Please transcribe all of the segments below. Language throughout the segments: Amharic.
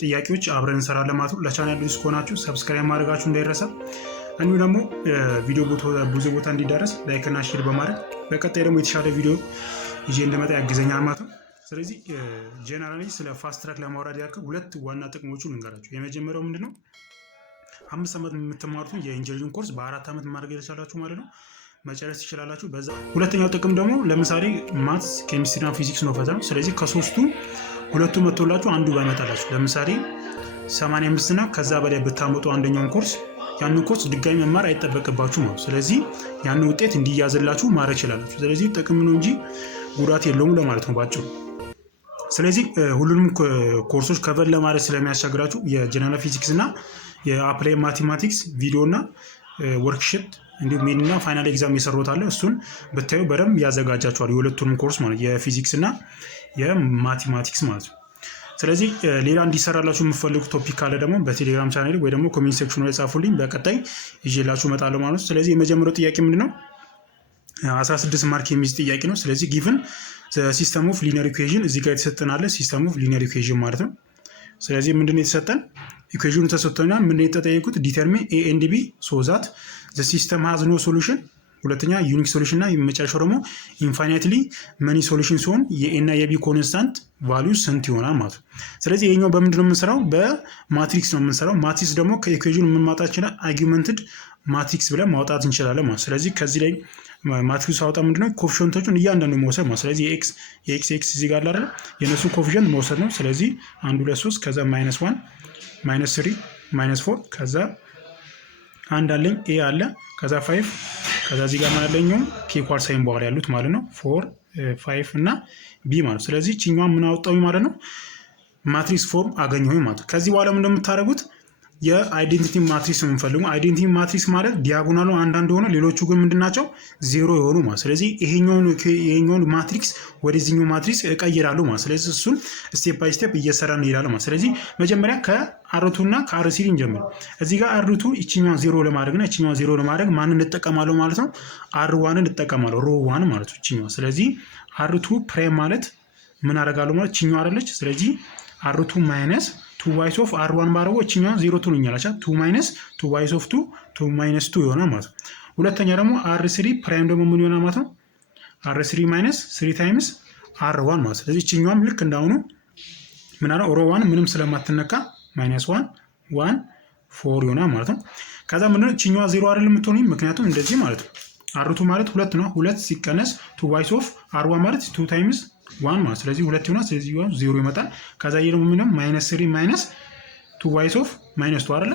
ጥያቄዎች አብረን እንሰራለን ማለት ነው። ለቻናል አዲስ ከሆናችሁ ሰብስክራይብ ማድረጋችሁ እንዳይረሳ፣ እንዲሁም ደግሞ ቪዲዮ ብዙ ቦታ እንዲደረስ ላይክ እና ሼር በማድረግ በቀጣይ ደግሞ የተሻለ ቪዲዮ ይዤ እንደመጣ ያግዘኛል ማለት ነው። ስለዚህ ጀነራሊ ስለ ፋስት ትራክ ለማውራት ያክል ሁለት ዋና ጥቅሞቹን እንገራችሁ። የመጀመሪያው ምንድነው? 5 ዓመት የምትማሩትን የኢንጂነሪንግ ኮርስ በ4 ዓመት ማድረግ የተቻላችሁ ማለት ነው መጨረስ ትችላላችሁ። በዛ ሁለተኛው ጥቅም ደግሞ ለምሳሌ ማትስ፣ ኬሚስትሪ እና ፊዚክስ ነው ፈተናው። ስለዚህ ከሶስቱ ሁለቱ መጥቶላችሁ አንዱ ባይመጣላችሁ ለምሳሌ 85 እና ከዛ በላይ ብታመጡ አንደኛውን ኮርስ ያንን ኮርስ ድጋሚ መማር አይጠበቅባችሁ ማለት። ስለዚህ ያንን ውጤት እንዲያዝላችሁ ማድረግ ይችላላችሁ። ስለዚህ ጥቅም ነው እንጂ ጉዳት የለውም ለማለት ነው ባጭሩ። ስለዚህ ሁሉንም ኮርሶች ከቨር ለማድረግ ስለሚያስቸግራችሁ የጀነራል ፊዚክስ እና የአፕላይ ማቴማቲክስ ቪዲዮ እና ወርክሺት እንዲሁም ሜን እና ፋይናል ኤግዛም የሰሩት አለ። እሱን ብታዩ በደንብ ያዘጋጃችኋል የሁለቱንም ኮርስ ማለት የፊዚክስ እና የማቴማቲክስ ማለት ነው። ስለዚህ ሌላ እንዲሰራላችሁ የምትፈልጉት ቶፒክ ካለ ደግሞ በቴሌግራም ቻናል ወይ ደግሞ ኮሜንት ሴክሽኑ ላይ ጻፉልኝ፣ በቀጣይ ይዤላችሁ እመጣለሁ ማለት ነው። ስለዚህ የመጀመሪያው ጥያቄ ምንድነው? 16 ማርክ የሚይዝ ጥያቄ ነው። ስለዚህ ጊቭን ሲስተም ኦፍ ሊኒየር ኢኩዌሽን እዚህ ጋር የተሰጠናለ ሲስተም ኦፍ ሊኒየር ኢኩዌሽን ማለት ነው። ስለዚህ ምንድነው የተሰጠን? ኢኩዌሽኑ ተሰጥቶናል። ምንድነው የተጠየቁት? ዲተርሚን ኤ ኤንድ ቢ ሶ ዛት ዘ ሲስተም ሃዝ ኖ ሶሉሽን፣ ሁለተኛ ዩኒክ ሶሉሽን እና የመጨረሻው ደግሞ ኢንፋይናይትሊ መኒ ሶሉሽን ሲሆን የኤ እና የቢ ኮንስታንት ቫልዩ ስንት ይሆናል ማለት ነው። ስለዚህ ይሄኛው በምንድነው የምንሰራው? በማትሪክስ ነው የምንሰራው። ማትሪክስ ደግሞ ከኢኩዌሽኑ ምን ማውጣት ይችላል? አርጊመንትድ ማትሪክስ ብለን ማውጣት እንችላለን ማለት። ስለዚህ ከዚህ ላይ ማትሪክስ አውጣ ምንድነው ኮፊሽንቶቹን እያንዳንዱ መውሰድ ማለት። ስለዚህ የኤክስ እዚህ ጋር አይደል የነሱ ኮፊሽንት መውሰድ ነው። ስለዚህ 1 2 3 ከዛ -1 -3 -4 ከዛ አንድ አለኝ ኤ አለ ከዛ 5 ከዛ እዚህ ጋር ማለት ነው ኬ ኢኳል ሳይን በኋላ ያሉት ማለት ነው 4 5 እና ቢ ማለት። ስለዚህ ቺኛዋን ምን አወጣሁኝ ማለት ነው ማትሪክስ ፎርም አገኘሁኝ ማለት። ከዚህ በኋላ ምን እንደምታደርጉት የአይዴንቲቲ ማትሪክስ ነው የምንፈልገው። አይዴንቲቲ ማትሪክስ ማለት ዲያጎናሉ አንዳንድ ሆነ ሌሎቹ ግን ምንድናቸው? ዜሮ የሆኑ ማለት። ስለዚህ ይሄኛውን ማትሪክስ ወደዚህኛው ማትሪክስ እቀይራለሁ ማለት። ስለዚህ እሱን ስቴፕ ባይ ስቴፕ እየሰራን እንሄዳለን ማለት። ስለዚህ መጀመሪያ ከአርቱ እና ከአርሲሪ እንጀምር። እዚህ ጋር አርቱ ይችኛዋን ዜሮ ለማድረግ እና ይችኛዋን ዜሮ ለማድረግ ማንን እንጠቀማለሁ ማለት ነው? አር1ን እንጠቀማለሁ ሮ 1 ማለት ነው ይችኛዋ። ስለዚህ አርቱ ፕራይም ማለት ምን አደርጋለሁ ማለት ይችኛዋ አይደለች። ስለዚህ አርቱ ማይነስ 2 ዋይስ ኦፍ አር1 ባረገው እችኛዋ 0 ትሆንኛለች። 2 ማይነስ 2 ዋይስ ኦፍ 2 ማይነስ 2 ይሆናል ማለት ነው። ሁለተኛ ደግሞ አር3 ፕራይም ደግሞ ምን ይሆናል ማለት ነው? አር3 ማይነስ 3 ታይምስ አር1 ማለት። ስለዚህ እችኛዋም ልክ እንዳሁኑ ምን አለ ሮ 1 ምንም ስለማትነካ -1 1 4 ይሆናል ማለት ነው። ከዛ ምንድነው እችኛዋ 0 አይደለም የምትሆነኝ ምክንያቱም እንደዚህ ማለት ነው። አር2 ማለት 2 ነው። 2 ሲቀነስ 2 ዋይስ ኦፍ አር1 ማለት 2 ታይምስ 1 ማለት። ስለዚህ 2 ይሆናል። ስለዚህ 0 ይመጣል። ከዛ ደግሞ ምንም -3 ማይነስ 2 ዋይስ ኦፍ -2 አይደለ።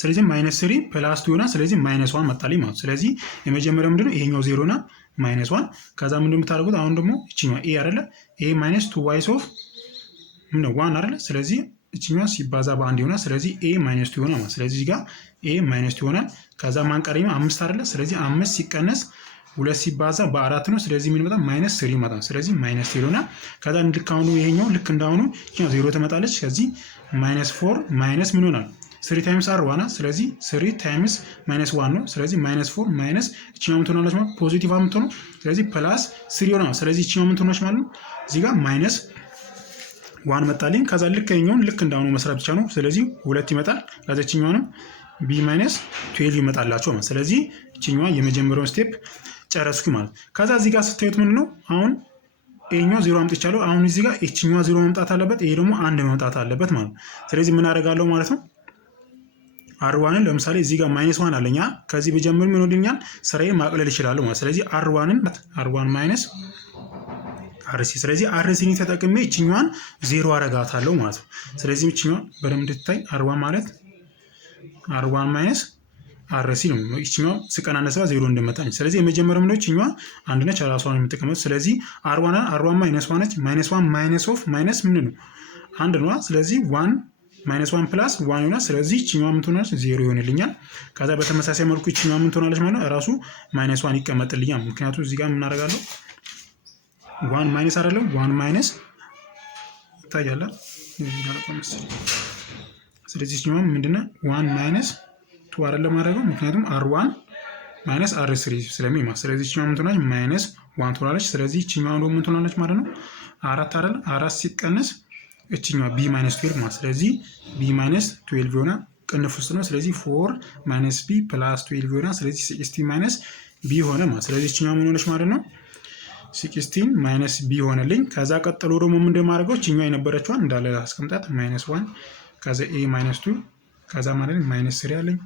ስለዚህ -3 ፕላስ 2 ይሆናል። ስለዚህ -1 መጣልኝ ማለት። ስለዚህ የመጀመሪያው ምንድነው ይሄኛው 0 እና -1 ከዛ ምንድነው የምታደርጉት አሁን ደግሞ እቺኛው ኤ አይደለ ኤ ማይነስ 2 ዋይስ ኦፍ ምን 1 አይደለ። ስለዚህ እቺኛው ሲባዛ በአንድ ይሆናል። ስለዚህ ኤ -2 ይሆናል ማለት። ስለዚህ እዚህ ጋር ኤ -2 ይሆናል። ከዛ ማንቀረኝ 5 አይደለ። ስለዚህ 5 ሲቀነስ 2 ሲባዛ በ4 ነው። ስለዚህ ምን ይመጣል? -3 ይመጣል። ስለዚህ -3 ይሆናል። ከዛ ልክ አሁኑ ይሄኛው ልክ እንዳሁኑ ይሄኛው 0 ትመጣለች። ከዚህ -4 ማይነስ ምን ይሆናል? 3 ታይምስ አር1 ስለዚህ 3 ታይምስ -1 ነው። ስለዚህ -4 ማይነስ እቺኛው ምን ትሆናለች ማለት ፖዚቲቭ የምትሆነው ስለዚህ ፕላስ 3 ይሆናል። ስለዚህ እቺኛው ምን ትሆናለች ማለት ነው እዚህ ጋር -1 መጣልኝ። ከዛ ልክ ይሄኛውን ልክ እንዳሁኑ መስራት ብቻ ነው። ስለዚህ 2 ይመጣል። ከዛ እቺኛውንም b -12 ይመጣላችሁ ማለት። ስለዚህ እቺኛዋ የመጀመሪያውን ስቴፕ ጨረስኩ ማለት። ከዛ እዚህ ጋር ስታዩት ምንድን ነው አሁን ይሄኛው 0 አምጥቻለሁ። አሁን እዚህ ጋር እቺኛዋ 0 መምጣት አለበት፣ ይሄ ደግሞ 1 መምጣት አለበት ማለት ነው። ስለዚህ ምን አደርጋለሁ ማለት ነው አር1ን ለምሳሌ እዚህ ጋር -1 አለኛ ከዚህ በጀምር ምን ወድኛል ስራዬን ማቅለል ይችላል ማለት። ስለዚህ አር1 ማይነስ አርሲ ስለዚህ አርሲኒ ተጠቅሜ እቺኛዋን 0 አረጋታለሁ ማለት ነው። ስለዚህ እቺኛዋ በደንብ እንድትታይ አር1 ማለት አር1 ማይነስ አርሲ ነው። እቺኛዋ ስቀናነሰዋ 0 እንደመጣኝ። ስለዚህ የመጀመሪያው ነው እቺኛዋ አንድ ነች ራሷን የምትቀመጥ። ስለዚህ አር1 ማይነስ 1 ነች። -1 ማይነስ ኦፍ ማይነስ ምን ነው አንድ ነው። ስለዚህ 1 -1 ፕላስ 1 ይሆናል። ስለዚህ እቺኛዋ ምን ትሆናለች? 0 ይሆንልኛል። ከዛ በተመሳሳይ መልኩ እቺኛዋ ምን ትሆናለች ማለት ነው ራሱ -1 ይቀመጥልኛል። ምክንያቱም እዚህ ጋር ምን አደርጋለሁ 1 ማይነስ አይደለም 1 ማይነስ ታያለ እዚህ ጋር ቆመስ። ስለዚህ እቺኛዋ ምንድነው 1 ማይነስ 2 አይደለም ማድረገው ምክንያቱም r1 ማይነስ r3 ስለሚማ። ስለዚህ እቺኛዋ ምን ትሆናለች? -1 ትሆናለች። ስለዚህ እቺኛዋ ደግሞ ምን ትሆናለች ማለት ነው 4 አይደል 4 ሲቀነስ እችኛዋ ቢ ማይነስ 12 ማለት ስለዚህ ቢ ማይነስ 12 ይሆናል። ቅንፍ ውስጥ ነው። ስለዚህ 4 ማይነስ ቢ ፕላስ 12 ይሆናል። ስለዚህ 16 ማይነስ ቢ ሆነ ማለት ስለዚህ እችኛዋ ምን ሆነች ማለት ነው 16 ማይነስ ቢ ሆነልኝ። ከዛ ቀጥሎ ደግሞ ምን እንደማደርገው እችኛዋ የነበረችዋን እንዳለ አስቀምጣት ማይነስ 1 ከዛ ኤ ማይነስ 2 ከዛ ማለት ማይነስ 3 አለኝ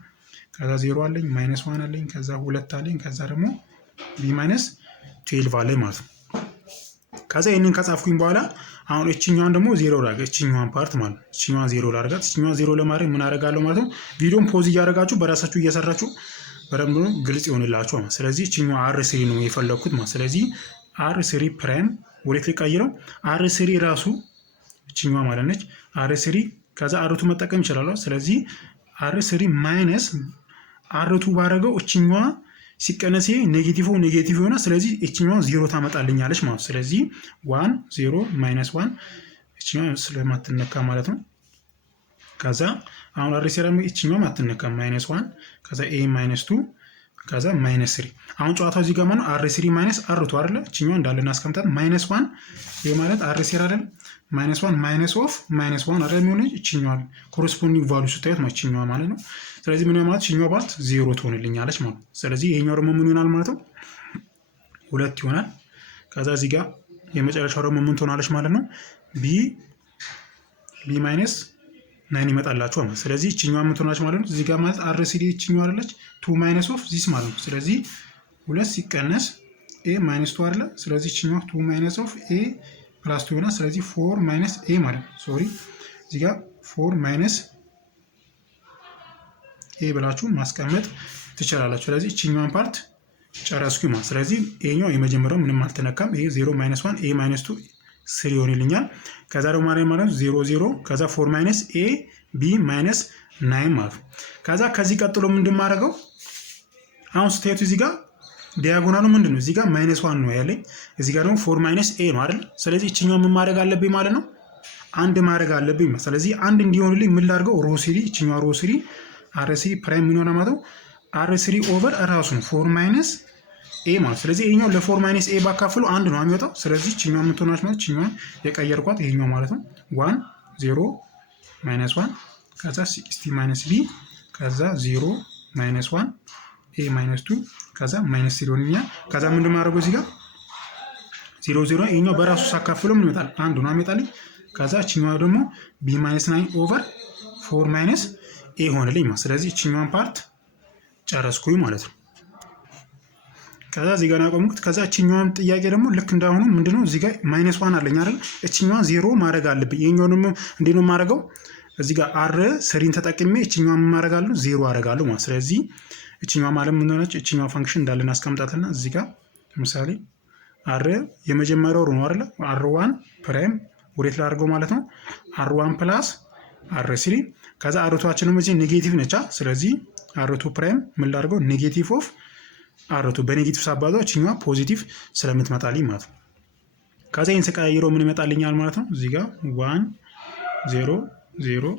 ከዛ 0 አለኝ ማይነስ 1 አለኝ ከዛ 2 አለኝ ከዛ ደግሞ ቢ ማይነስ 12 አለኝ ማለት ነው። ከዛ ይሄንን ከጻፍኩኝ በኋላ አሁን እችኛዋን ደግሞ 0 ላድርግ እችኛዋን ፓርት ማለት ነው። እችኛዋን 0 ላድርጋት። እችኛዋን 0 ለማድረግ ምን አደርጋለሁ ማለት ነው ቪዲዮን ፖዝ እያደረጋችሁ በራሳችሁ እየሰራችሁ በደንብ ነው ግልጽ ይሆንላችሁ ማለት ስለዚህ እችኛዋ R3 ነው የፈለኩት ማለት ስለዚህ R3 ፕራይም ወዴት ልቀይረው R3 ራሱ እችኛዋ ማለት ነች R3 ከዛ R2 መጠቀም ይችላል። ስለዚህ R3 ማይነስ R2 ባደረገው እችኛዋ ሲቀነስ ኔጌቲቭ ይሆናል። ስለዚህ እችኛዋ 0 ታመጣልኛለች ማለት ስለዚህ 1 0 ማይነስ 1 እችኛዋ ስለማትነካ ማለት ነው። ከዛ አሁን R3 ደግሞ እችኛዋ ማትነካ ማይነስ 1 ከዛ ኤ ማይነስ 2 ከዛ ማይነስ 3 አሁን ጨዋታው እዚህ ጋር ማለት R3 ማይነስ R2 አይደለ እችኛዋ እንዳለ እናስቀምጣት ማይነስ 1 ይሄ ማለት R3 አይደል ማይነስ 1 ማይነስ ኦፍ ማይነስ 1 አይደል የሚሆነው እችኛዋ ኮረስፖንዲንግ ቫልዩ ስታዩት ማለት እችኛዋ ማለት ነው። ስለዚህ ምን ማለት እችኛዋ ፓርት 0 ትሆንልኛለች ማለት ነው። ስለዚህ ይሄኛው ደግሞ ምን ይሆናል ማለት ነው 2 ይሆናል። ከዛ እዚህ ጋር የመጨረሻው ደግሞ ምን ትሆናለች ማለት ነው ቢ ማይነስ 9 ይመጣላችሁ ማለት ስለዚህ እችኛዋ ምን ትሆናለች ማለት ነው እዚህ ጋር ማለት R3 እችኛዋ አይደለች 2 ማይነስ ኦፍ ዚስ ማለት ነው። ስለዚህ 2 ሲቀነስ ኤ ማይነስ 2 አይደለ ስለዚህ እችኛዋ 2 ማይነስ ኦፍ ኤ ፕላስ 2 ይሆናል። ስለዚህ 4 ማይነስ ኤ ማለት ነው ሶሪ እዚህ ጋር 4 ማይነስ ኤ ብላችሁ ማስቀመጥ ትችላላችሁ። ስለዚህ እችኛዋን ፓርት ጨረስኩኝ ማለት ስለዚህ ይሄኛው የመጀመሪያው ምንም አልተነካም። ይሄ 0 ማይነስ 1 ኤ ማይነስ 2 3 ይሆንልኛል። ከዛ ደግሞ ማለት 0 0 ከዛ 4 ማይነስ ኤ ቢ ማይነስ 9 ማለት ነው። ከዛ ከዚህ ቀጥሎ ምንድን ማድረገው አሁን ስቴቱ እዚህ ጋር ዲያጎናሉ ምንድን ነው እዚህ ጋር ማይነስ 1 ነው ያለኝ እዚህ ጋር ደግሞ 4 ማይነስ ኤ ነው አይደል። ስለዚህ እችኛው ምን ማድረግ አለብኝ ማለት ነው አንድ ማድረግ አለብኝ። ስለዚህ አንድ እንዲሆንልኝ ምን ላድርገው ሮ 3 እችኛው ሮ 3 R3 ፕራይም ምን ሆነ ማለት ነው R3 ኦቨር ራሱ ነው 4 ማይነስ ኤ ማለት ስለዚህ ይሄኛው ለ4 ማይነስ ኤ ባካፍሉ አንድ ነው የሚወጣው። ስለዚህ እችኛው ምን ትሆናለች ማለት እችኛው የቀየርኳት ይሄኛው ማለት ነው 1 0 ማይነስ 1 ከዛ 60 ማይነስ ቢ ከዛ 0 ማይነስ 1 ኤ ማይነስ 2 ከዛ ማይነስ 0 ሆነኛል። ከዛ ምንድን ማድረገው እዚህ ጋር 0 0 ይሄኛው በራሱ ሳካፍለው ምን ይመጣል አንድ ነው የሚመጣልኝ። ከዛ እችኛው ደግሞ ቢ ማይነስ 9 ኦቨር 4 ማይነስ ኤ ሆነልኝ ማለት ስለዚህ እችኛዋን ፓርት ጨረስኩኝ ማለት ነው። ከዛ እዚህ ጋር ያቆምኩት። ከዛ እችኛዋን ጥያቄ ደግሞ ልክ እንዳሁኑ ምንድነው እዚህ ጋር ማይነስ 1 አለኝ አይደል እችኛዋን 0 ማድረግ አለብኝ። ይሄኛው ደግሞ እንዴት ነው የማደርገው እዚህ ጋር R3 ተጠቅሜ እችኛዋን ማድረጋለሁ 0 አደርጋለሁ ማለት ስለዚህ እችኛዋ ማለት ምን ሆነች እችኛዋ ፈንክሽን እንዳለን አስቀምጣትና እዚህ ጋር ለምሳሌ R የመጀመሪያው ነው አይደል R1 ፕራይም ወዴት ላድርገው ማለት ነው R1 ፕላስ R3 ከዛ R2ችንም እዚህ ኔጌቲቭ ነቻ ስለዚህ R2 ፕራይም ምን ላድርገው ኔጌቲቭ ኦፍ R2 በኔጌቲቭ ሳባዛው እችኛዋ ፖዚቲቭ ስለምትመጣልኝ ማለት ነው። ከዛ ይሄን ስቀያይረው ምን ይመጣልኛል ማለት ነው እዚህ ጋር 1 0 0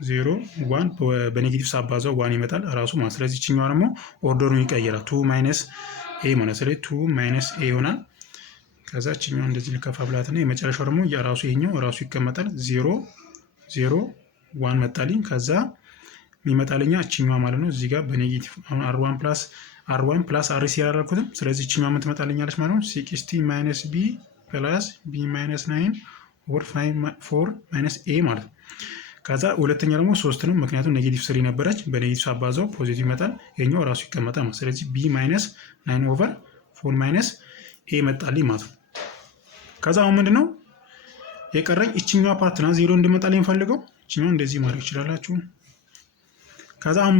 0 1 በኔጌቲቭ ሳባዛው 1 ይመጣል ራሱ ማለት ስለዚህ እችኛዋ ደግሞ ኦርደሩን ይቀይራል 2 ማይነስ ኤ ማለት ስለዚህ 2 ማይነስ ኤ ይሆናል። ከዛ እችኛዋ እንደዚህ ልከፋፍላትና የመጨረሻው ደግሞ የራሱ ይሄኛው ራሱ ይቀመጣል 0 0 1 መጣልኝ። ከዛ የሚመጣልኛ እችኛዋ ማለት ነው እዚህ ጋር በኔጌቲቭ አሁን R1 ፕላስ R3 ያደረኩትም ስለዚህ እችኛዋ ምን ትመጣልኛለች ማለት ነው 60 ማይነስ ቢ ፕላስ ቢ ማይነስ 9 ኦቨር 4 ማይነስ ኤ ማለት ነው። ከዛ ሁለተኛ ደግሞ 3 ነው ምክንያቱም ኔጌቲቭ 3 ነበረች በኔጌቲቭ ሳባዛው ፖዚቲቭ ይመጣል ይሄኛው ራሱ ይቀመጣል ማለት ስለዚህ ቢ ማይነስ 9 ኦቨር 4 ማይነስ ኤ መጣልኝ ማለት ነው። ከዛ አሁን ምንድነው የቀረኝ እችኛዋ ፓርት ነው 0 እንዲመጣልኝ ፈልገው እችኛዋ እንደዚህ ማድረግ ይችላልላችሁ። ከዛ አሁን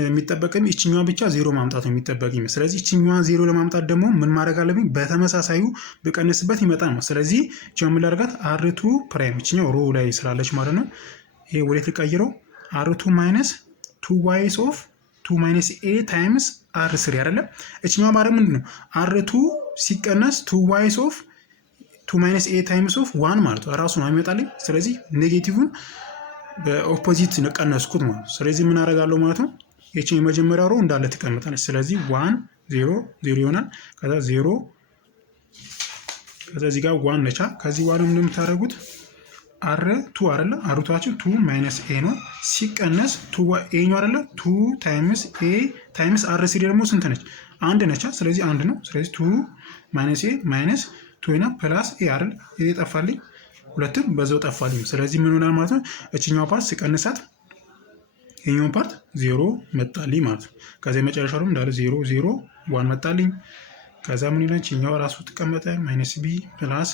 የሚጠበቅም እችኛዋ ብቻ 0 ማምጣት ነው የሚጠበቅኝ። ስለዚህ እችኛዋ 0 ለማምጣት ደግሞ ምን ማድረግ አለብኝ በተመሳሳዩ ብቀንስበት ይመጣል ማለት ስለዚህ እችኛዋ ምን ላድርጋት R2 ፕራይም እችኛው ሮ ላይ ስላለች ማለት ነው ይሄ ወዴት ልቀይረው R2 ማይነስ 2 ዋይስ ኦፍ 2 ማይነስ ኤ ታይምስ R3 አይደለም እችኛዋ ማለት ምንድነው R2 ሲቀነስ 2 ዋይስ ኦፍ 2 ማይነስ ኤ ታይምስ ኦፍ 1 ማለት ነው ራሱ ነው የሚመጣልኝ። ስለዚህ ኔጌቲቭን በኦፖዚት ቀነስኩት ማለት ስለዚህ ምን አደርጋለሁ ማለት ነው እቺ የመጀመሪያው ሮ እንዳለ ተቀምጣለች ስለዚህ 1 0 0 ይሆናል። ከዛ 0 ከዛ እዚህ ጋር 1 ነቻ ከዚህ በኋላ ምን እንደምታደርጉት አር ቱ አይደለ አሩታችን 2 ማይነስ ኤ ነው ሲቀነስ 2 ኤ ነው አይደለ 2 ታይምስ ኤ ታይምስ አር ሲሪ ደግሞ ስንት ነች? አንድ ነች። ስለዚህ አንድ ነው። ስለዚህ 2 ማይነስ ኤ ማይነስ 2 እና ፕላስ ኤ አይደል ይሄ ጠፋልኝ፣ ሁለቱም በዛው ጠፋልኝ። ስለዚህ ምን ሆናል ማለት ነው? እችኛው ፓርት ሲቀንሳት ይሄኛው ፓርት 0 መጣልኝ ማለት ነው። ከዛ የመጨረሻው ደግሞ እንዳለ 0 0 1 መጣልኝ። ከዛ ምን ይላል? እችኛው ራሱ ተቀመጠ ማይነስ ቢ ፕላስ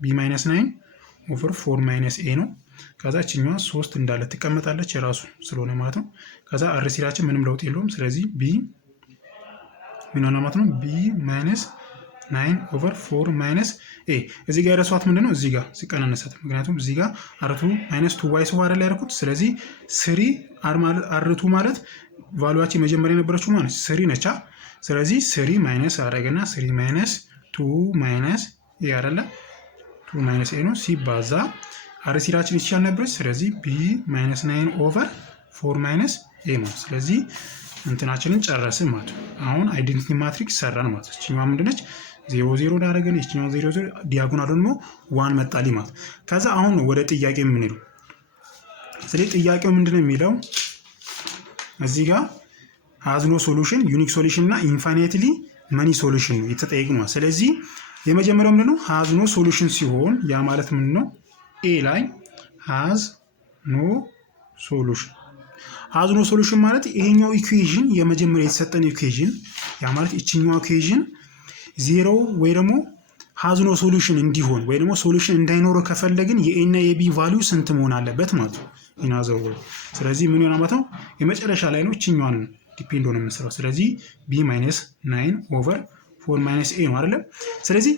ቢ ማይነስ 9 ኦቨር 4 ማይነስ ኤ ነው። ከዛ እችኛዋ 3 እንዳለ ትቀመጣለች የራሱ ስለሆነ ማለት ነው። ከዛ አር ሲሪያችን ምንም ለውጥ የለውም። ስለዚህ ቢ ምን ሆነ ማለት ነው? ቢ ማይነስ 9 ኦቨር 4 ማይነስ ኤ። እዚህ ጋር የረሷት ምንድነው? እዚህ ጋር ሲቀናነሳት፣ ምክንያቱም እዚህ ጋር አርቱ ማይነስ 2 ዋይ ሰው አይደል ያደረኩት። ስለዚህ ስሪ አርቱ ማለት ቫሉያችን መጀመሪያ የነበረችው ማለት ስሪ ነቻ። ስለዚህ ስሪ ማይነስ አረገና ስሪ ማይነስ 2 ማይነስ ኤ አይደለ 2 ማይነስ ኤ ነው ሲባዛ አር ሲሪያችን ይቻል ነበረች። ስለዚህ ቢ ማይነስ 9 ኦቨር 4 ማይነስ ኤ ነው። ስለዚህ እንትናችንን ጨረስን ማለት ነው። አሁን አይዴንቲቲ ማትሪክስ ሰራን ማለት ነው። እችኛዋ ምንድነች? 0 0 ዳረገን። እችኛዋ 0 0 ዲያጎናል ደግሞ 1 መጣልኝ ማለት ነው። ከዛ አሁን ነው ወደ ጥያቄ የምንሄደው። ስለዚህ ጥያቄው ምንድነው የሚለው እዚህ ጋር ሃዝ ኖ ሶሉሽን ዩኒክ ሶሉሽን እና ኢንፋይናይትሊ መኒ ሶሉሽን ነው የተጠየቅነው ማለት። ስለዚህ የመጀመሪያው ምንድነው? ሃዝ ኖ ሶሉሽን ሲሆን ያ ማለት ምንድነው? ኤ ላይ ሃዝ ኖ ሶሉሽን። ሃዝ ኖ ሶሉሽን ማለት ይሄኛው ኢኩዌሽን የመጀመሪያ የተሰጠን ኢኩዌሽን ያ ማለት እቺኛው ኢኩዌሽን 0 ወይ ደግሞ ሃዝ ኖ ሶሉሽን እንዲሆን ወይ ደግሞ ሶሉሽን እንዳይኖረው ከፈለግን የኤ እና የቢ ቫልዩ ስንት መሆን አለበት ማለት ነው ኢናዘር ወይ። ስለዚህ ምን ይሆናል ማለት ነው? የመጨረሻ ላይ ነው እቺኛዋን ዲፔንድ ሆነ የምንሰራው። ስለዚህ ቢ ማይነስ 9 ኦቨር 4 ማይነስ ኤ ነው አይደለ? ስለዚህ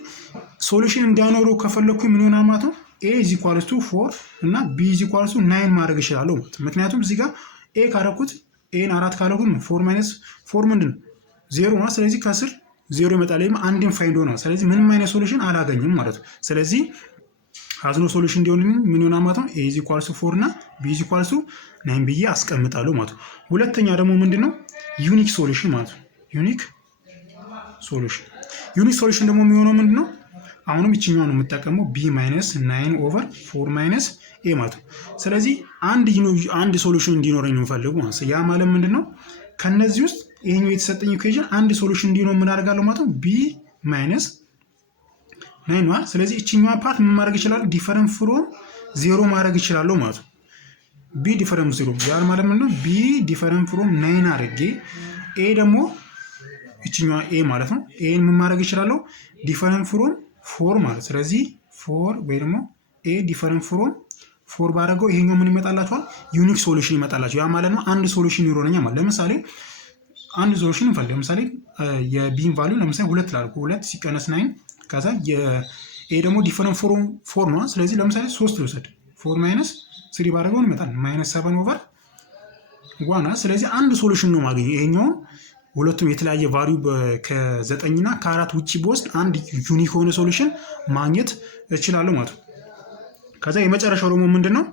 ሶሉሽን እንዳይኖረው ከፈለኩኝ ምን ይሆናል ማለት ነው? ኤ ኢዝ ኢኳልስ ቱ 4 እና ቢ ኢዝ ኢኳልስ ቱ 9 ማድረግ እችላለሁ ማለት። ምክንያቱም እዚህ ጋር ኤ ካረኩት ኤን 4 ካረኩት 4 ማይነስ 4 ምንድን ነው? 0 ነው። ስለዚህ ከስር 0 ይመጣል። አንድን ፋይንድ ሆነ። ስለዚህ ምንም አይነት ሶሉሽን አላገኝም ማለት ነው። ስለዚህ ሃዝ ኖ ሶሉሽን እንዲሆን ምን ይሆናል ማለት ነው? ኤ ኢዝ ኢኳልስ ቱ 4 እና ቢ ኢዝ ኢኳልስ ቱ 9 ብዬ አስቀምጣለሁ ማለት ነው። ሁለተኛ ደግሞ ምንድነው? ዩኒክ ሶሉሽን ማለት ነው። ዩኒክ ሶሉሽን ደግሞ የሚሆነው ምንድነው? አሁንም ይችኛው ነው የምጠቀመው ቢ ማይነስ 9 ኦቨር 4 ማይነስ ኤ ማለት ነው። ስለዚህ አንድ ሶሉሽን እንዲኖረኝ የምፈልጉ ማለት ነው። ያ ማለት ምንድነው? ከነዚህ ውስጥ ይሄኛው የተሰጠኝ ኢኩዌሽን አንድ ሶሉሽን እንዲኖር ምን አደርጋለሁ ማለት ነው? ቢ ማይነስ 9 ማለት። ስለዚህ እቺኛዋ ፓርት ምን ማድረግ ይችላል? ዲፈረንት ፍሮም 0 ማድረግ ይችላል ማለት ነው። ቢ ዲፈረንት 0 ያ ማለት ምንድነው? ቢ ዲፈረንት ፍሮም 9 አድርጌ ኤ ደግሞ እቺኛዋ ኤ ማለት ነው። ኤን ምን ማድረግ ይችላለሁ? ዲፈረንት ፍሮም 4 ማለት። ስለዚህ 4 ወይ ደግሞ ኤ ዲፈረንት ፍሮም 4 ባደረገው ይሄኛው ምን ይመጣላችኋል? ዩኒክ ሶሉሽን ይመጣላችሁ። ያ ማለት ነው አንድ ሶሉሽን ይኖረኛል ማለት። ለምሳሌ አንድ ሶሉሽን እንፈልግ። ለምሳሌ የቢን ቫልዩ ለምሳሌ 2 ላድርጉ። 2 ሲቀነስ 9 ከዛ የኤ ደግሞ ዲፈረንት ፍሮም 4 ነው። ስለዚህ ለምሳሌ 3 ልውሰድ። 4 ማይነስ 3 ባደረገው ይመጣል ማይነስ 7 ኦቨር 1። ስለዚህ አንድ ሶሉሽን ነው ማገኘው። ይሄኛው ሁለቱም የተለያየ ቫልዩ ከ9 እና ከ4 ውጪ በወስድ አንድ ዩኒክ የሆነ ሶሉሽን ማግኘት እችላለሁ ማለት ነው። ከዛ የመጨረሻው ደግሞ ምንድነው?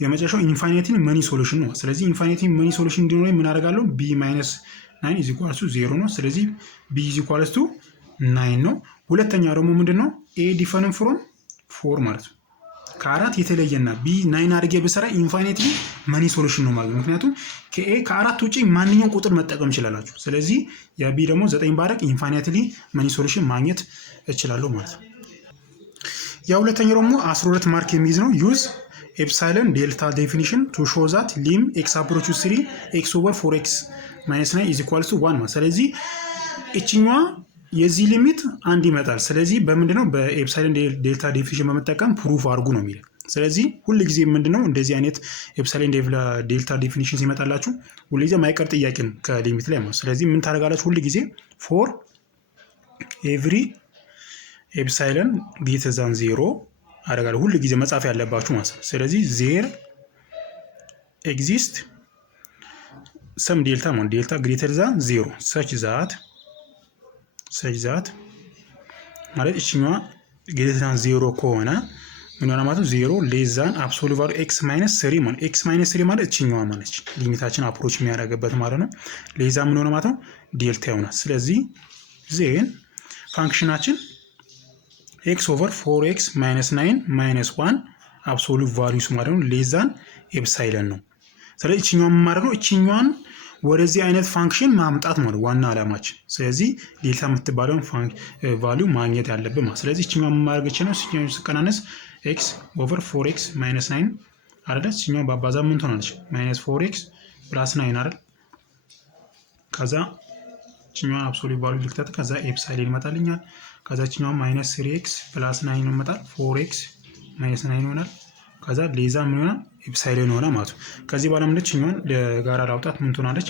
የመጨረሻው ኢንፋይናይት መኒ ሶሉሽን ነው። ስለዚህ ኢንፋይናይት መኒ ሶሉሽን እንዲኖረኝ ምን አደርጋለሁ? ቢ ማይነስ 9 ኢዝ ኢኳልስ ቱ 0 ነው። ስለዚህ ቢ ኢዝ ኢኳልስ ቱ 9 ነው። ሁለተኛ ደግሞ ምንድነው? ኤ ዲፈረንት ፍሮም 4 ማለት ነው። ከ4 የተለየና ቢ 9 አድርጌ ብሰራ ኢንፋይናይት መኒ ሶሉሽን ነው ማለት ነው። ምክንያቱም ከ4 ውጪ ማንኛውም ቁጥር መጠቀም ይችላላችሁ። ስለዚህ የቢ ደግሞ 9 ባደርግ ኢንፋይናይትሊ መኒ ሶሉሽን ማግኘት እችላለሁ ማለት ነው። የሁለተኛው ደግሞ 12 ማርክ የሚይዝ ነው። ዩዝ ኤፕሳይለን ዴልታ ዴፊኒሽን ቱ ሾው ዛት ሊም ኤክስ አፕሮች 3 ኤክስ ኦቨር 4 ኤክስ ማይነስ 9 ኢዝ ኢኳልስ ቱ 1 ማለት። ስለዚህ እችኛዋ የዚህ ሊሚት አንድ ይመጣል። ስለዚህ በምንድነው? በኤፕሳይለን ዴልታ ዴፊኒሽን በመጠቀም ፕሩፍ አድርጉ ነው የሚለው። ስለዚህ ሁል ጊዜ ምንድነው እንደዚህ አይነት ኤፕሳይለን ዴልታ ዴፊኒሽን ሲመጣላችሁ ሁል ጊዜ ማይቀር ጥያቄ ነው ከሊሚት ላይ ማለት። ስለዚህ ምን ታደርጋላችሁ? ሁል ጊዜ ፎር ኤቭሪ ኤፕሳይለን ግሬተር ዛን 0 አደርጋለሁ። ሁል ጊዜ መጻፍ ያለባችሁ ማለት ነው። ስለዚህ ዜር ኤግዚስት ሰም ዴልታ ማለት ዴልታ ግሬተር ዛን 0 ሰች ዛት ማለት እችኛዋ ግሬተር ዛን 0 ከሆነ ምን ሆነ ማለት ነው? 0 ሌስ ዛን አብሶሉት ቫልዩ ኤክስ ማይነስ 3 ማለት ኤክስ ማይነስ 3 ማለት እችኛዋ ማለት ሊሚታችን አፕሮች የሚያደርግበት ማለት ነው። ሌስ ዛን ምን ሆነ ማለት ነው? ዴልታ ይሆናል። ስለዚህ ዜን ፋንክሽናችን ኤክስ ኦቨር 4 ኤክስ ማይነስ 9 ማይነስ 1 አብሶሉት ቫልዩስ ማለት ነው ሌዛን ኤፕሳይለን ነው። ስለዚህ እችኛዋን ማድረግ ነው እችኛዋን ወደዚህ አይነት ፋንክሽን ማምጣት ማለት ዋና ዓላማችን። ስለዚህ ዴልታ የምትባለውን ቫልዩ ማግኘት ያለብን ማለት ስለዚህ እችኛዋን ማድረግ ነው እችኛዋን ስቀናነስ ኤክስ ኦቨር 4x ማይነስ 9 አይደል? እችኛዋን ባባዛ ምን ትሆናለች? ማይነስ 4x ፕላስ 9 አይደል? ከዛ እችኛዋን አብሶሉት ቫልዩ ልክተት ከዛ ኤፕሳይለን ይመጣልኛል። ከዛ እችኛዋን ማይነስ 3x ፕላስ 9 ይመጣል 4x ማይነስ 9 ይሆናል። ከዛ ሌዛ ምን ይሆናል? ኤፕሳይለን ሆነ ማለት ነው። ከዚህ በኋላ ምንድነው እችኛዋን ለጋራ ላውጣት ምን ትሆናለች?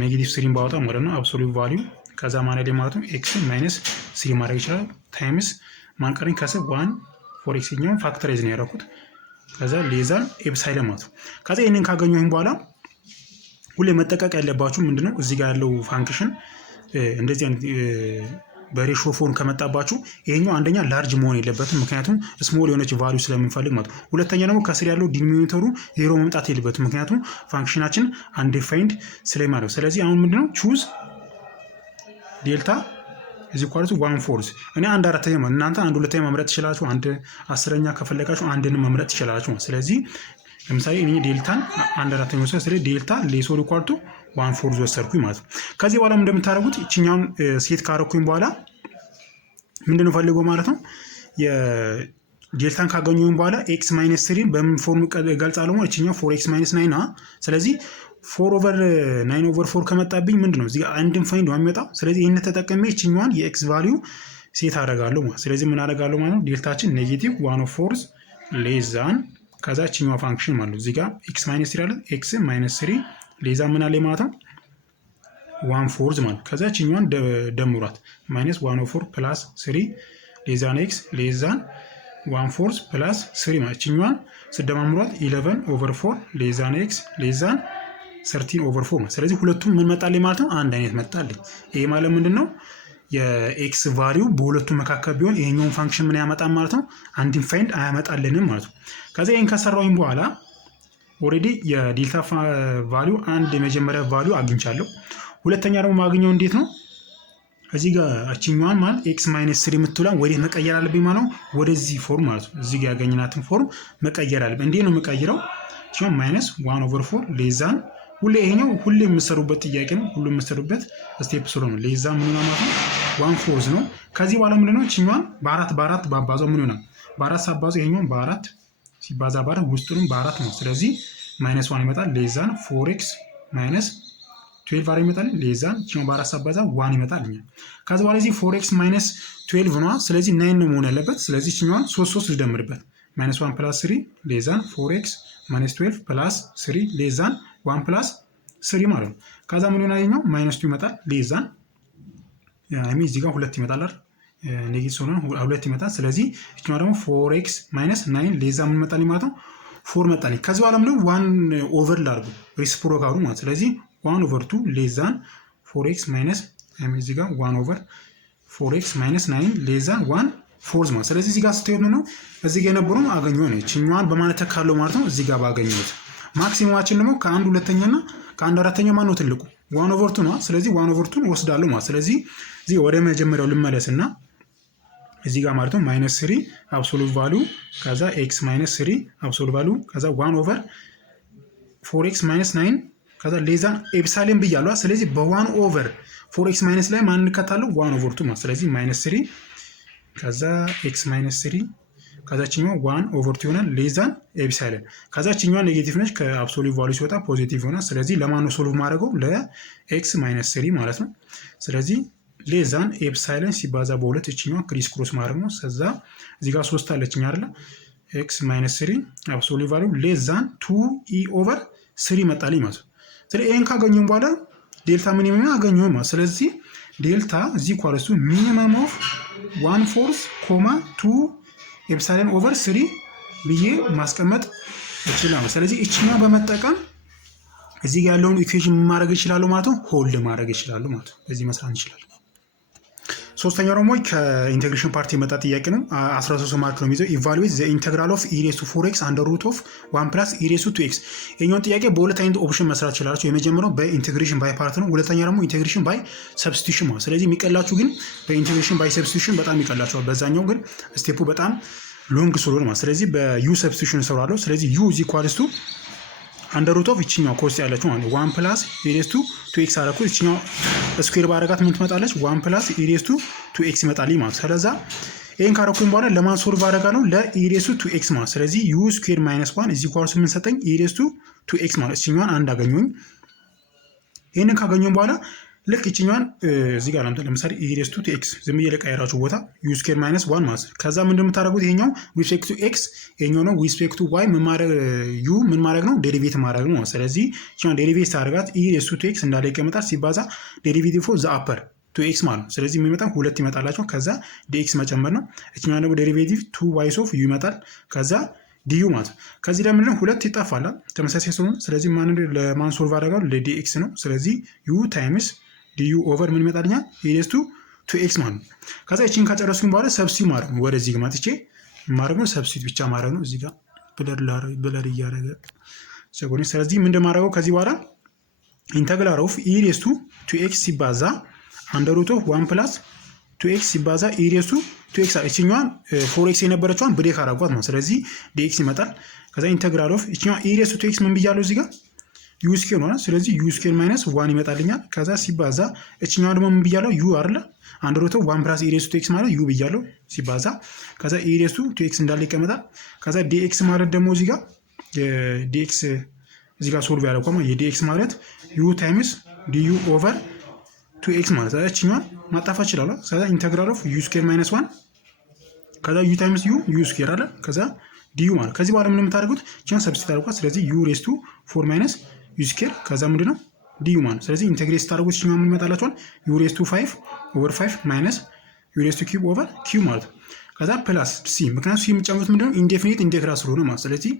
ኔጌቲቭ 3 ባወጣ ማለት ነው አብሶሉት ቫልዩ ከዛ ማለት ማለት ነው ኤክስ ማይነስ 3 ማድረግ ይችላል ታይምስ ማንቀሪን ከስር 1 4x ኛውን ፋክተራይዝ ነው ያደረኩት። ከዛ ሌዛን ኤፕሳይለን ማለት ነው። ከዛ ይሄንን ካገኘሁኝ በኋላ ሁሌ መጠቀቅ ያለባችሁ ምንድነው እዚህ ጋር ያለው ፋንክሽን እንደዚህ አይነት በሬሾ ፎርም ከመጣባችሁ ይሄኛው አንደኛ ላርጅ መሆን የለበትም ምክንያቱም ስሞል የሆነች ቫልዩ ስለምንፈልግ ማለት ነው። ሁለተኛ ደግሞ ከስር ያለው ዲኖሚኔተሩ ዜሮ መምጣት የለበትም ምክንያቱም ፋንክሽናችን አንዲፋይንድ ስለማለት። ስለዚህ አሁን ምንድነው ቹዝ ዴልታ እዚህ ኳልቱ 1/4 እኔ 1/4 ማለት እናንተ 1/2 መምረጥ ትችላላችሁ። 1/10 ከፈለጋችሁ አንድንም መምረጥ ትችላላችሁ። ስለዚህ ለምሳሌ እኔ ዴልታን 1/4 ወሰድኩ። ስለዚህ ዴልታ ሌሶር ኳልቱ 1/4 ወሰድኩኝ ማለት ነው። ከዚህ በኋላ እንደምታደርጉት እቺኛውን ሴት ካረኩኝ በኋላ ምንድነው ፈልገው ማለት ነው የዴልታን ካገኘሁኝ በኋላ x ማይነስ 3 በምን ፎርም ገልጻለሁ ማለት እቺኛው 4x ማይነስ 9 ስለዚህ 4/9/4 ከመጣብኝ ምንድነው እዚህ አንድን ፋይንድ ነው የሚመጣው። ስለዚህ ይሄን ተጠቅሜ እቺኛዋን የx ቫልዩ ሴት አደርጋለሁ ማለት ስለዚህ ምን አደርጋለሁ ማለት ነው ዴልታችን ኔጌቲቭ 1/4 ሌስ ዛን ከዛ እቺኛዋ ፋንክሽን ማለት ነው እዚህ ጋር x ማይነስ 3 አለ x ማይነስ 3 ሌዛ ምን አለ ማለት ነው 1/4 ማለት ከዛ እቺኛዋን ደምሯት ማይነስ 1/4 ፕላስ 3 ሌዛን x ሌዛን 1/4 ፕላስ 3 ማለት እቺኛዋን ስደማምሯት 11/4 ሌዛን x ሌዛን 13/4 ነው። ስለዚህ ሁለቱም ምን መጣልኝ ማለት ነው አንድ አይነት መጣልኝ። ይሄ ማለት ምንድነው የኤክስ ቫልዩ በሁለቱም መካከል ቢሆን ይሄኛውን ፋንክሽን ምን ያመጣል ማለት ነው አንዲፋይንድ አያመጣልንም ማለት ነው። ከዛ ይሄን ከሰራውኝ በኋላ ኦሬዲ የዴልታ ቫልዩ አንድ የመጀመሪያ ቫልዩ አግኝቻለሁ። ሁለተኛ ደግሞ ማግኘው እንዴት ነው እዚህ ጋር እቺኛዋን ማለት x ማይነስ 3 የምትውላን ወዴት መቀየር አለብኝ ማለት ነው ወደዚህ ፎርም ማለት ነው እዚህ ጋር ያገኘናትን ፎርም መቀየር አለብኝ። እንዴት ነው መቀየረው? እቺው ማይነስ 1/4 ሌዛን ሁሌ ይሄኛው ሁሌ የምትሰሩበት ጥያቄ ነው። ሁሉ የምትሰሩበት ስቴፕ ስለሆነ ሌዛ ምን ነው ማለት ነው 1/4 ነው። ከዚህ በኋላ ምንድነው እቺኛዋን በ4 ባባዛው ምን ይሆናል? በ4 ሳባዛው ይሄኛውን በ4 ሲባዛ በ4 ውስጡንም በ4 ነው። ስለዚህ ማይነስ 1 ይመጣል ሌዛን 4x ማይነስ 12 አረ ይመጣል ሌዛን እቺኛው በ4 ሳባዛ 1 ይመጣል። ከዚህ በኋላ እዚህ 4x ማይነስ 12 ነው። ስለዚህ 9 ነው መሆን ያለበት። ስለዚህ እቺኛዋን 3 ልደምርበት ማይነስ 1 ፕላስ 3 ሌዛን 4x ማይነስ 12 ፕላስ 3 ሌዛን 1 ፕላስ 3 ማለት ነው። ከዛ ምን ይሆናል? ይሄኛው ማይነስ 2 ይመጣል ሌዛን እዚህ ጋር 2 ይመጣል አይደል ኔጌቲቭ ሆኖ 2 ይመጣል። ስለዚህ እቺኛው ደግሞ 4x ማይነስ 9 ሌዛ ምን ይመጣል ማለት ነው 4 መጣልኝ። ከዚህ በኋላ ምንድነው 1 ኦቨር ላድርጉ ሬሲፕሮካሉ ማለት ስለዚህ 1/2 ሌዛን 4x ማይነስ እዚህ ጋር 1 4x ማይነስ 9 ሌዛን 1/4 ማለት ስለዚህ እዚህ ጋር ስትሄዱ ነው እዚህ ጋር የነበረው አገኘው ነው እቺኛዋን በማለት ተካለው ማለት ነው እዚህ ጋር ባገኘሁት ማክሲሙማችን ደግሞ ከአንድ ሁለተኛና ከአንድ አራተኛ ማን ነው ትልቁ 1/2 ነው። ስለዚህ 1/2 ወስዳለሁ ማለት ስለዚህ እዚህ ወደ መጀመሪያው ልመለስና እዚህ ጋር ማለት ነው ማይነስ 3 አብሶሉት ቫልዩ ከዛ x ማይነስ 3 አብሶሉት ቫልዩ ከዛ 1/4x ማይነስ 9 ከዛ ሌዛን ኤፕሳይለን ብያለሁ። ስለዚህ በ1/4x ማይነስ ላይ ማን እንከታለው 1/2 ማለት ስለዚህ ማይነስ 3 ከዛ x ማይነስ 3 ከዛችኛው 1/2 ይሆናል ሌዛን ኤፕሳይለን ከዛችኛው ኔጌቲቭ ነች ከአብሶሉት ቫልዩ ሲወጣ ፖዚቲቭ ይሆናል። ስለዚህ ለማን ነው ሶልቭ ማድረገው ለx ማይነስ 3 ማለት ነው። ስለዚህ ሌዛን ኤፕሳይለን ሲባዛ በሁለት እችኛው ክሪስ ክሮስ ማድረግ ነው። ከዛ እዚህ ጋር 3 አለችኝ አይደል x ማይነስ 3 አብሶሉት ቫልዩ ሌዛን 2e/3 መጣልኝ ማለት ነው። ስለዚህ ይሄን ካገኘን በኋላ ዴልታ ሚኒመም አገኘው ማለት ስለዚህ ዴልታ እዚህ ኳልሱ ሚኒመም ኦፍ 1/4 2 ኤፕሳይለን ኦቨር 3 ብዬ ማስቀመጥ እችላለሁ። ስለዚህ እቺኛው በመጠቀም እዚህ ጋር ያለውን ኢኩዌሽን ማድረግ ይችላል ማለት ነው ሆልድ ማድረግ ይችላል ማለት ነው። በዚህ መስራት እንችላለን። ሶስተኛው ደግሞ ከኢንቴግሬሽን ፓርቲ የመጣ ጥያቄ ነው 13 ማርክ ነው የሚይዘው ኢቫሉዌት ዘ ኢንተግራል ኦፍ e raised to 4x under root of 1 plus e raised to 2x የኛውን ጥያቄ በሁለት አይነት ኦፕሽን መስራት ይችላል። የመጀመሪያው በኢንቴግሬሽን ባይ ፓርት ነው። ሁለተኛ ደግሞ ኢንቴግሬሽን ባይ ሰብስቲቱሽን ነው። ስለዚህ የሚቀላችሁ ግን በኢንቴግሬሽን ባይ ሰብስቲቱሽን በጣም ይቀላችኋል። በዛኛው ግን ስቴፑ በጣም ሎንግ ስለሆነ ማለት ስለዚህ በዩ ሰብስቲቱሽን እሰራለሁ። ስለዚህ ዩ ኢዝ ኢኳልስ ቱ አንደር ሩት ኦፍ ይችኛው ኮስት ያለችው ማለት 1 ፕላስ ኢሬስ ቱ 2x አደረኩት። ይችኛው ስኩዌር ባረጋት ምን ትመጣለች? 1 ፕላስ ኢሬስ ቱ 2x ይመጣልኝ ማለት። ስለዛ ይሄን ካረኩኝ በኋላ ለማን ሶልቭ አደርጋለሁ? ለኢሬስ ቱ 2x ማለት። ስለዚህ ዩ ስኩዌር ማይነስ 1 ኢዝ ኢኳልስ ምን ሰጠኝ? ኢሬስ ቱ 2x ማለት ይችኛዋን አንድ አገኘሁኝ። ይሄንን ካገኘሁኝ በኋላ ልክ ይችኛዋን እዚህ ጋር ለምሳሌ ኢሬስ ቱ 2x ዝም ብዬ ለቀየራችሁ ቦታ ዩ ስኩዌር ማይነስ 1 ማለት። ከዛ ምን እንደምታደርጉት ይሄኛው ዊስፔክት ቱ ኤክስ ይሄኛው ነው ዊስፔክት ቱ ዋይ ምን ማድረግ ዩ ምን ማድረግ ነው? ዴሪቬት ማድረግ ነው። ስለዚህ ይችኛዋን ዴሪቬት ታደርጋት ኢሬስ ቱ 2x እንዳለ ይቀመጣል ሲባዛ ዴሪቬቲቭ ኦፍ ዘ አፐር 2x ማለት ነው። ስለዚህ የሚመጣው ሁለት ይመጣላቸው ከዛ ዲኤክስ መጨመር ነው። ይችኛዋን ደግሞ ዴሪቬቲቭ 2 ዋይስ ኦፍ ዩ ይመጣል ከዛ ዲዩ ማለት ነው። ከዚህ ደግሞ ምንድነው ሁለት ይጣፋል ተመሳሳይ ስለሆነ ስለዚህ ለማን ሶልቭ አደርጋለሁ? ለዲኤክስ ነው። ስለዚህ ዩ ታይምስ ዲዩ ኦቨር ምን ይመጣልኛል? ኢሬስ ቱ 2x ማለት ነው። ከዛ እቺን ካጨረስኩኝ በኋላ ሰብስቲት ማድረግ ነው። ወደዚህ ጋር መጥቼ ማድረግ ነው ሰብስቲት ብቻ ማድረግ ነው። እዚህ ጋር ብለር እያደረገ ሰጎኒ። ስለዚህ ምን እንደማደርገው ከዚህ በኋላ ኢንተግራል ኦፍ ኢሬስ ቱ 2x ሲባዛ አንደር ሩት ኦፍ 1 ፕላስ 2x ሲባዛ ኢሬስ ቱ 2x እቺኛዋን 4x የነበረችዋን ብሬክ አደረጓት ነው። ስለዚህ ዲኤክስ ይመጣል። ከዛ ኢንተግራል ኦፍ እቺኛዋ ኢሬስ ቱ 2x ምን ብያለሁ እዚህ ጋር ዩ ስኩዌር ሆነ። ስለዚህ ዩ ስኩዌር ማይነስ 1 ይመጣልኛል። ከዛ ሲባዛ እችኛዋ ደግሞ ምን ብያለሁ? ዩ አይደለ አንድ ሩት 1 ፕላስ ኢሬስ ቱ 2x ማለት ዩ ብያለሁ ሲባዛ ከዛ ኢሬስ ቱ 2x እንዳለ ይቀመጣል። ከዛ ዲኤክስ ማለት ደግሞ እዚህ ጋር ዲኤክስ እዚህ ጋር ሶልቭ ያደረኩ ማለት የዲኤክስ ማለት ዩ ታይምስ ዲዩ ኦቨር 2x ማለት ነው። እችኛዋን ማጣፋት እችላለሁ። ከዛ ኢንተግራል ኦፍ ዩ ስኩዌር ማይነስ 1 ከዛ ዩ ታይምስ ዩ ስኩዌር አለ ከዛ ዲዩ ማለት ከዚህ በኋላ ምን የምታደርጉት እችኛዋን ሰብስቲት አድርጓት። ስለዚህ ዩ ሬስ ቱ 4 ማይነስ ዩ ስኬር ከዛ ምንድን ነው ዲዩ ማለት። ስለዚህ ኢንቴግሬት ስታደርጉት ይችኛው ምን ይመጣላችኋል? ዩ ሬስ ቱ 5 ኦቨር 5 ማይነስ ዩ ሬስ ቱ ኪዩብ ኦቨር ኪዩብ ማለት ነው። ከዛ ፕላስ ሲ ምክንያቱም ሲ የሚጨምሩት ምንድነው ኢንዴፊኒት ኢንቴግራል ስለሆነ ማለት። ስለዚህ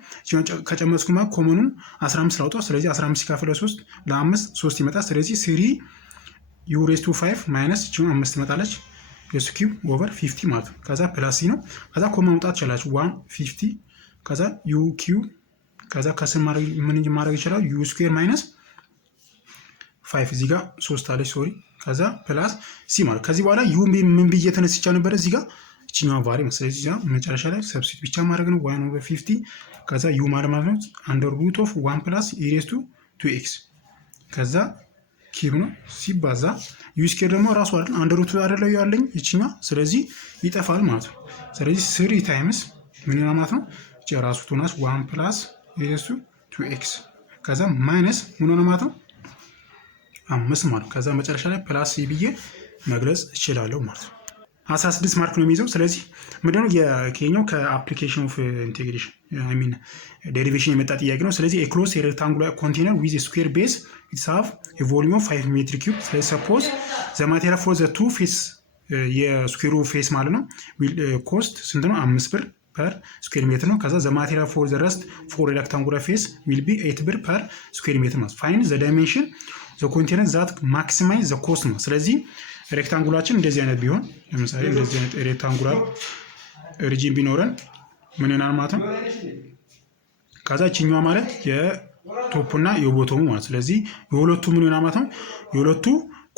ከጨመርኩ ማለት ኮመኑን 15 ላውጣው። ስለዚህ 15 ሲካፈል ለ3 ለ5 3 ይመጣል። ስለዚህ 3 ዩ ሬስ ቱ 5 ማይነስ ይችኛው 5 ትመጣለች ሬስ ቱ ኪዩብ ኦቨር 50 ማለት ነው። ከዛ ፕላስ ሲ ነው። ከዛ ኮመን መውጣት ይችላችሁ 150 ከዛ ዩ ኪዩብ ከዛ ከስር ምን ማድረግ ይችላል? ዩ ስኩዌር ማይነስ 5 እዚህ ጋር 3 አለች ሶሪ። ከዛ ፕላስ ሲ ማለት ከዚህ በኋላ ዩ ምን ብዬ ተነስቻ ነበር እዚህ ጋር እችኛዋ ቫሪ ማለት። ስለዚህ እዚህ ጋር መጨረሻ ላይ ሰብስቲት ብቻ ማድረግ ነው 1 ኦቨር 50 ከዛ ዩ ማለት ነው አንደር ሩት ኦፍ 1 ፕላስ ኢሬስ ቱ 2x ከዛ ኪብ ነው ሲባዛ ዩ ስኩዌር ደግሞ ራሱ አይደል አንደር ሩት አይደለው ያለኝ እችኛዋ። ስለዚህ ይጠፋል ማለት ነው። ስለዚህ 3 ታይምስ ምን ይሆናል ማለት ነው? እቺ ራሱ ቶናስ 1 ፕላስ ኢሬስ ቱ 2x ከዛ ማይነስ ምን ሆነ ማለት ነው 5 ማለት። ከዛ መጨረሻ ላይ ፕላስ ብዬ መግለጽ እችላለሁ ማለት ነው። 16 ማርክ ነው የሚይዘው። ስለዚህ ምንድነው የኬኛው ከአፕሊኬሽን ኦፍ ኢንቴግሬሽን አይ ሚን ዴሪቬሽን የመጣ ጥያቄ ነው። ስለዚህ ኤ ክሎዝ ሬክታንጉላር ኮንቴነር ዊዝ ስኩዌር ቤዝ ኢትስ ሃቭ ኤ ቮሊዩም ኦፍ 5 ሜትር ኪዩብ። ስለዚህ ሰፖዝ ዘ ማቴሪያል ፎር ዘ ቱ ፌስ የስኩዌሩ ፌስ ማለት ነው ኮስት ስንት ነው? 5 ብር ፐር ስኩዌር ሜትር ነው። ከዛ ዘ ማቴሪያል ፎር ዘ ረስት ፎር ሬክታንጉላር ፌስ ዊል ቢ 8 ብር ፐር ስኩዌር ሜትር ማለት። ፋይንድ ዘ ዳይሜንሽን ዘ ኮንቴነር ዛት ማክሲማይዝ ዘ ኮስት ነው። ስለዚህ ሬክታንጉላችን እንደዚህ አይነት ቢሆን ለምሳሌ እንደዚህ አይነት ሬክታንጉላር ሪጂን ቢኖረን ምን ይሆናል ማለት ነው? ከዛ እችኛዋ ማለት የቶፕና የቦቶሙ ማለት። ስለዚህ የሁለቱ ምን ይሆናል ማለት ነው? የሁለቱ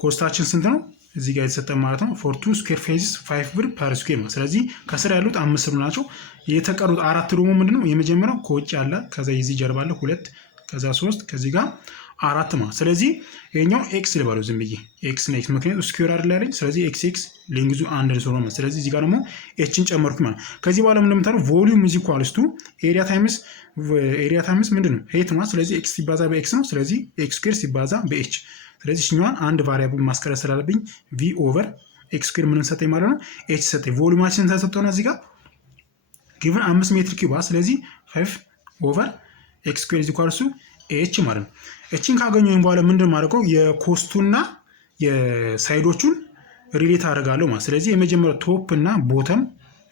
ኮስታችን ስንት ነው? እዚህ ጋር የተሰጠ ማለት ነው ፎር ቱ ስኩዌር ፌዝስ 5 ብር ፐር ስኩዌር ማለት። ስለዚህ ከስር ያሉት 5 ብር ናቸው። የተቀሩት 4 ደግሞ ምንድነው? የመጀመሪያው ከውጭ አለ፣ ከዛ የዚህ ጀርባ አለ 2፣ ከዛ 3፣ ከዚህ ጋር 4 ማለት። ስለዚህ ይሄኛው ኤክስ ልባለው ዝም ብዬ ኤክስ ነው ኤክስ ምክንያቱም ስኩዌር አይደል ያለኝ። ስለዚህ ኤክስ ኤክስ ሌንግዙ አንድ ስለሆነ ማለት። ስለዚህ እዚህ ጋር ደግሞ ኤችን ጨመርኩ ማለት። ከዚህ በኋላ ምን እንደምታደርጉ ቮሊዩም ኢዝ ኢኳልስ ቱ ኤሪያ ታይምስ ምንድነው ሄት ማለት። ስለዚህ ኤክስ ሲባዛ በኤክስ ነው። ስለዚህ ኤክስ ስኩዌር ሲባዛ በኤች። ስለዚህ እኛዋን አንድ ቫሪያብል ማስቀረት ስላለብኝ ቪ ኦቨር ኤክስ ስኩዌር ምን ሰጠኝ ማለት ነው ኤች ሰጠኝ። ቮሊዩማችን ተሰጥቶና እዚህ ጋር ጊቭን 5 ሜትር ኪዩብ። ስለዚህ 5 ኦቨር ኤክስ ስኩዌር ኢዝ ኢኳልስ ቱ ኤች ማለት ነው። እቺን ካገኘሁኝ በኋላ ምንድን ማድረገው የኮስቱና የሳይዶቹን ሪሌት አደርጋለሁ ማለት። ስለዚህ የመጀመሪያው ቶፕ እና ቦተም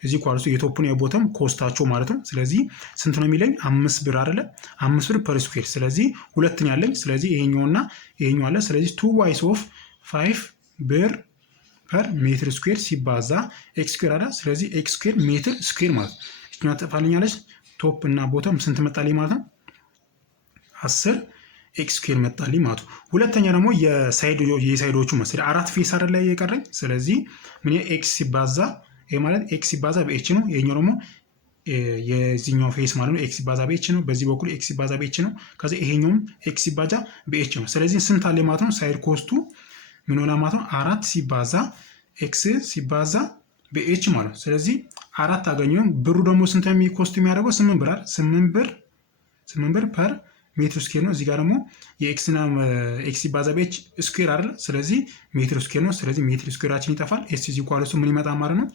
እዚህ ኳልሱ የቶፕና የቦተም ኮስታቸው ማለት ነው። ስለዚህ ስንት ነው የሚለኝ 5 ብር አይደለ 5 ብር ፐር ስኩዌር። ስለዚህ ሁለተኛ አለኝ። ስለዚህ ይሄኛውና ይሄኛው አለ። ስለዚህ 2 ዋይስ ኦፍ 5 ብር ፐር ሜትር ስኩዌር ሲባዛ ኤክስ ስኩዌር አለ። ስለዚህ ኤክስ ስኩዌር ሜትር ስኩዌር ማለት ነው። እቺኛ ተፋልኛለች። ቶፕ እና ቦተም ስንት መጣልኝ ማለት ነው 10 ኤክስ ስኩዌር መጣልኝ ማለት ነው። ሁለተኛ ደግሞ የሳይዶቹ መሰለኝ 4 ፌስ አይደል ላይ የቀረኝ። ስለዚህ ምን ኤክስ ሲባዛ ይሄ ማለት ኤክስ ሲባዛ በኤች ነው። ይሄኛው ደግሞ የዚህኛው ፌስ ማለት ነው ኤክስ ሲባዛ በኤች ነው። በዚህ በኩል ኤክስ ሲባዛ በኤች ነው። ከዛ ይሄኛውም ኤክስ ሲባዛ በኤች ነው። ስለዚህ ስንት አለ ማለት ነው? ሳይድ ኮስቱ ምን ሆነ ማለት ነው? 4 ሲባዛ ኤክስ ሲባዛ በኤች ማለት ነው። ስለዚህ 4 አገኘው። ብሩ ደግሞ ስንት ኮስቱ የሚያደርገው 8 ብር አይደል? 8 ብር ፐር ሜትር ስኩዌር ነው። እዚህ ጋር ደግሞ የኤክስና ኤክስ ሲባዛ በኤች ስኩዌር አይደል? ስለዚህ ሜትር ስኩዌር ነው። ስለዚህ ሜትር ስኩዌራችን ይጠፋል። ኤስ ኢዝ ኢኳል ቱ ምን ይመጣ ማለት ነው?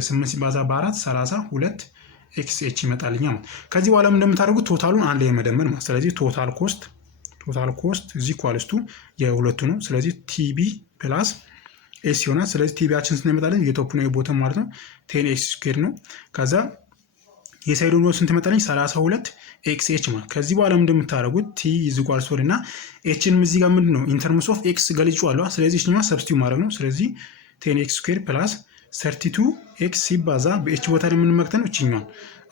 8 ሲባዛ በ4 32 ኤክስ ኤች ይመጣልኛ ማለት። ከዚህ በኋላ እንደምታደርጉት ቶታሉን አንድ ላይ መደመር ማለት። ስለዚህ ቶታል ኮስት ኢዝ ኢኳል ቱ የሁለቱ ነው። ስለዚህ ቲቢ ፕላስ ኤስ ይሆናል። ስለዚህ ቲቢያችን ስንት ይመጣልን? የቶፕ ነው የቦተም ማለት ነው 10 ኤክስ ስኩዌር ነው። ከዛ የሳይዱ ነው ስንት ይመጣልኝ? 32 ኤክስ ኤች ማለት። ከዚህ በኋላ እንደምታደርጉት ቲ ኢዝ ኢኳል ቱ እና ኤችንም እዚህ ጋር ምንድን ነው ኢንተርምስ ኦፍ ኤክስ ገልጬዋለሁ። ስለዚህ እኛ ሰብስቲው ማድረግ ነው። ስለዚህ 10 ኤክስ ስኩዌር ፕላስ 32 ኤክስ ሲባዛ በኤች ቦታ ላይ የምንመክተን ነው እችኛዋን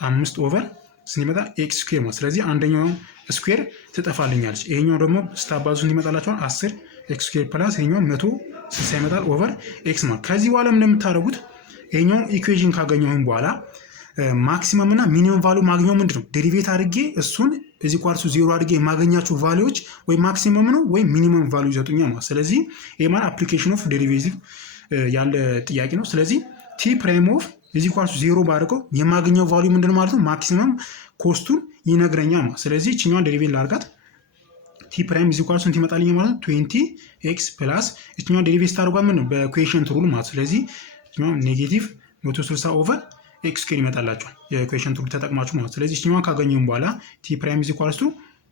5 ኦቨር ስንመጣ ኤክስ ስኩዌር ማለት። ስለዚህ አንደኛው ስኩዌር ትጠፋልኛለች። ይሄኛው ደግሞ ስታባዙ እንዲመጣላችኋል 10 ኤክስ ስኩዌር ፕላስ ይሄኛው 160 ይመጣል ኦቨር ኤክስ ማለት። ከዚህ በኋላ እንደምታደርጉት ይሄኛው ኢኩዌሽን ካገኘሁኝ በኋላ ማክሲመም እና ሚኒመም ቫልዩ ማግኘው ምንድን ነው? ዴሪቬት አድርጌ እሱን እዚህ ኳርሱ 0 አድርጌ የማገኛቸው ቫልዩዎች ወይ ማክሲመም ነው ወይ ሚኒመም ቫልዩ ይሰጡኛል ማለት። ስለዚህ ይሄ ማለት አፕሊኬሽን ኦፍ ዴሪቬቲቭ ያለ ጥያቄ ነው። ስለዚህ ቲ ፕራይም ኦፍ እዚህ ኳርሱ 0 ባድርገው የማገኘው ቫልዩ ምንድን ማለት ነው? ማክሲመም ኮስቱን ይነግረኛል ማለት። ስለዚህ እችኛዋን ዴሪቬት ላድርጋት። ቲ ፕራይም እዚህ ኳርሱ ስንት ይመጣልኝ ማለት ነው? 20 ኤክስ ፕላስ እችኛዋን ዴሪቬት ስታደርጓት ምን ነው? በኢኩዌሽን ሩል ማለት። ስለዚህ እችኛዋን ኔጌቲቭ 160 ኦቨር ኤክስ ስኩዌር ይመጣላቸዋል የኢኩዌሽን ሩል ተጠቅማችሁ ማለት። ስለዚህ እችኛዋን ካገኘሁም በኋላ ቲ ፕራይም እዚህ ኳርሱ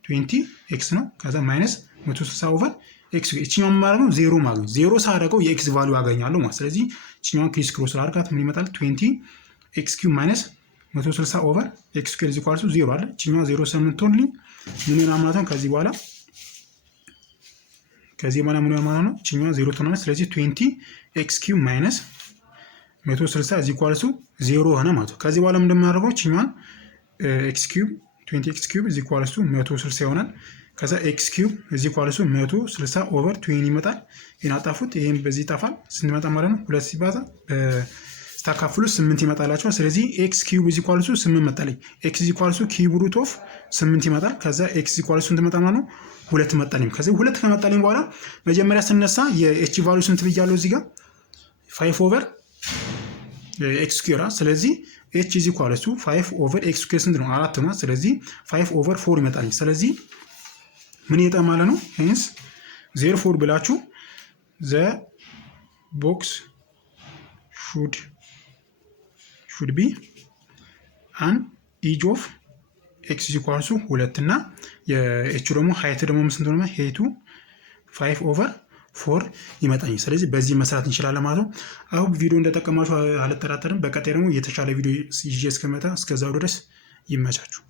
20 ኤክስ ነው። ከዛ ማይነስ 160 ኦቨር ኤክስ እችኛውን ማለት ነው 0 ማግኘት 0 ሳደርገው የኤክስ ቫልዩ አገኛለሁ ማለት። ስለዚህ እችኛውን ክሪስ ክሮስ አድርጋት ምን ይመጣል? 20 ኤክስ ኪዩብ ማይነስ 160 ኦቨር ኤክስ ስኩዌር ኢዝ ኢኳል ቱ 0 አለ። እችኛዋ 0 ስለምትሆንልኝ ምን ይሆናል ማለት ነው? ከዚህ በኋላ ምን ይሆናል ማለት ነው? እችኛዋ 0 ትሆናለች። ስለዚህ 20 ኤክስ ኪዩብ ማይነስ 160 ኢዝ ኢኳል ቱ 0 ሆነ ማለት ነው። ከዚህ በኋላ እንደምናደርገው እችኛዋን ኤክስ ኪዩብ 20 ኤክስ ኪዩብ ኢዝ ኢኳል ቱ 160 ይሆናል። ከዛ ኤክስ ኪዩብ እዚህ ኳልሱ 160 ኦቨር 20 ይመጣል። ይሄን አጣፉት። ይሄን በዚህ ይጠፋል። ስንት ይመጣ ማለት ነው? 2 ሲባዛ ስታካፍሉ 8 ይመጣላችኋል። ስለዚህ ኤክስ ኪዩብ እዚህ ኳልሱ 8 መጣልኝ። ኤክስ እዚህ ኳልሱ ኪዩብ ሩት ኦፍ 8 ይመጣል። ከዛ ኤክስ እዚህ ኳልሱ ስንት መጣ ማለት ነው? 2 መጣልኝ። ከዚህ 2 ከመጣልኝ በኋላ መጀመሪያ ስነሳ የኤች ቫልዩ ስንት ብያለሁ? እዚህ ጋር 5 ኦቨር ኤክስ ስኩዌር። ስለዚህ ኤች እዚህ ኳልሱ 5 ኦቨር ኤክስ ስኩዌር ስንት ነው? 4 ነው። ስለዚህ 5 ኦቨር 4 ይመጣልኝ። ስለዚህ ምን ይጠ ማለት ነው? ሄንስ ዜርፎር ብላችሁ ዘ ቦክስ ሹድ ቢ አን ኢጅ ኦፍ ኤክስ ኢኳልስ 2 እና የኤች ደግሞ ሃይት ደግሞ ስንት ነው? ሄቱ 5 ኦቨር 4 ይመጣኝ። ስለዚህ በዚህ መስራት እንችላለን ማለት ነው። አሁን ቪዲዮ እንደጠቀማችሁ አልጠራጠርም። በቀጣይ ደግሞ የተሻለ ቪዲዮ ይዤ እስከመጣ እስከዛው ድረስ ይመቻችሁ።